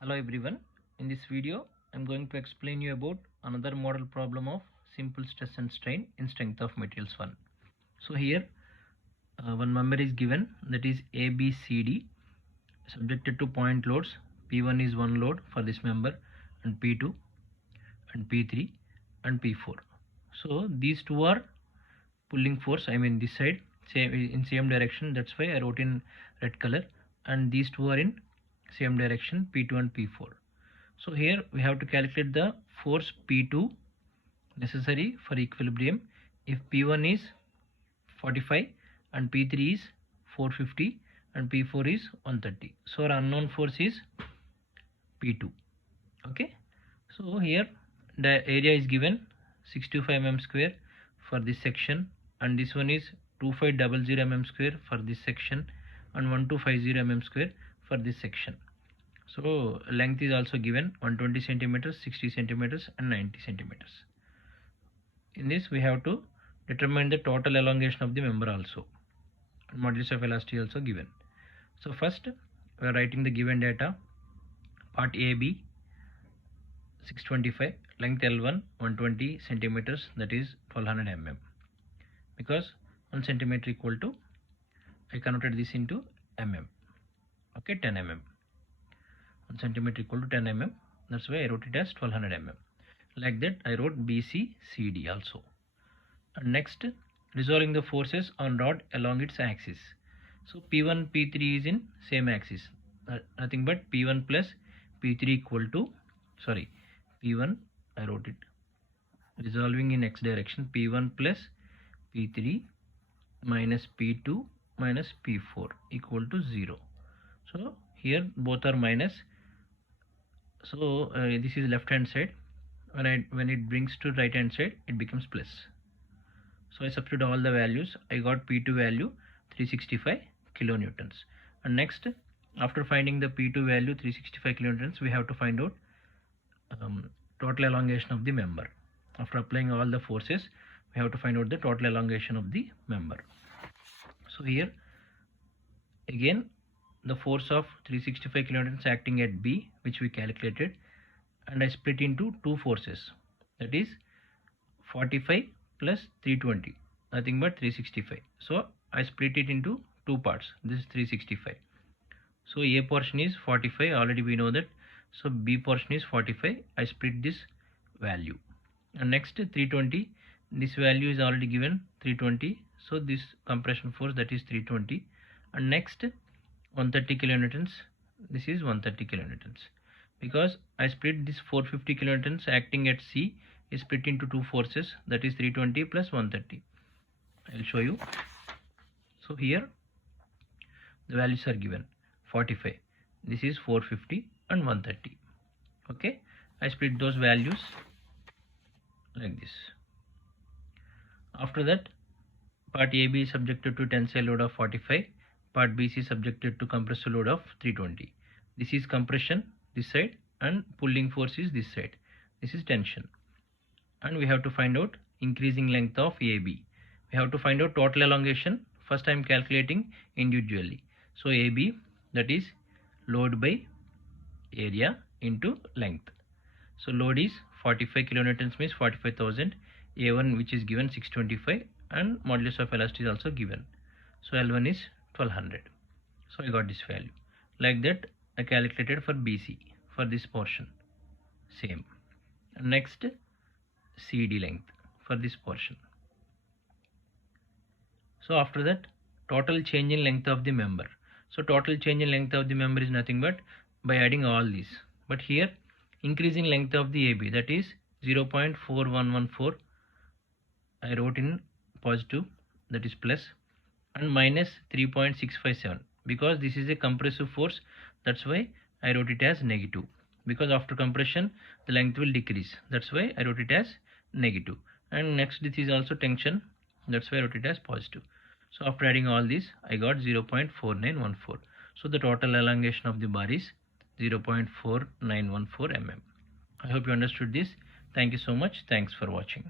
Hello everyone. In this video, I'm going to explain you about another model problem of simple stress and strain in strength of materials 1. So here one member is given, that is ABCD, subjected to point loads. P1 is one load for this member, and P2 and P3 and P4. So these two are pulling force, I mean this side in same direction, that's why I wrote in red color, and these two are in same direction, P2 and P4. So here we have to calculate the force P2 necessary for equilibrium if P1 is 45 and P3 is 450 and P4 is 130. So our unknown force is P2. Okay, so here the area is given 625 mm square for this section, and this one is 2500 mm square for this section and 1250 mm square for this section. So length is also given 120 centimeters, 60 centimeters and 90 centimeters. In this we have to determine the total elongation of the member also. Modulus of elasticity also given. So first we are writing the given data. Part AB 625, length L1 120 centimeters, that is 1200 mm. Because 1 centimeter equal to, I converted this into mm. Okay, 10 mm. 1 centimeter equal to 10 mm. That's why I wrote it as 1200 mm. Like that I wrote BC CD also. And next, resolving the forces on rod along its axis. So P1 P3 is in same axis, nothing but P1 plus P3 equal to, sorry, P1, I wrote it resolving in x direction, P1 plus P3 minus P2 minus P4 equal to 0. So here both are minus. So this is left hand side. When it brings to right hand side, it becomes plus. So I substitute all the values. I got P2 value 365 kilonewtons. And next, after finding the P2 value 365 kilonewtons, we have to find out total elongation of the member. After applying all the forces, we have to find out the total elongation of the member. So here again, the force of 365 kilonewtons acting at B, which we calculated, and I split into two forces, that is 45 plus 320, nothing but 365. So I split it into two parts. This is 365. So A portion is 45, already we know that. So B portion is 45. I split this value. And next 320, this value is already given 320. So this compression force, that is 320. And next 130 kilonewtons, this is 130 kilonewtons. Because I split this 450 kilonewtons acting at C is split into two forces, that is 320 plus 130. I'll show you. So here the values are given 45, this is 450 and 130. Okay, I split those values like this. After that, part AB is subjected to tensile load of 45, part BC is subjected to compressive load of 320. This is compression this side and pulling force is this side. This is tension. And we have to find out increasing length of AB. We have to find out total elongation. First I am calculating individually. So AB, that is load by area into length. So load is 45 kilonewtons, means 45,000. A1, which is given 625, and modulus of elasticity is also given. So L1 is 1200. So I got this value. Like that I calculated for BC for this portion. Same. Next, CD length for this portion. So after that, total change in length of the member. So total change in length of the member is nothing but by adding all these. But here increasing length of the AB, that is 0.4114. I wrote in positive, that is plus, and minus 3.657. Because this is a compressive force, that's why I wrote it as negative. Because after compression the length will decrease, that's why I wrote it as negative. And next, this is also tension, that's why I wrote it as positive. So after adding all this, I got 0.4914. So the total elongation of the bar is 0.4914 mm. I hope you understood this. Thank you so much. Thanks for watching.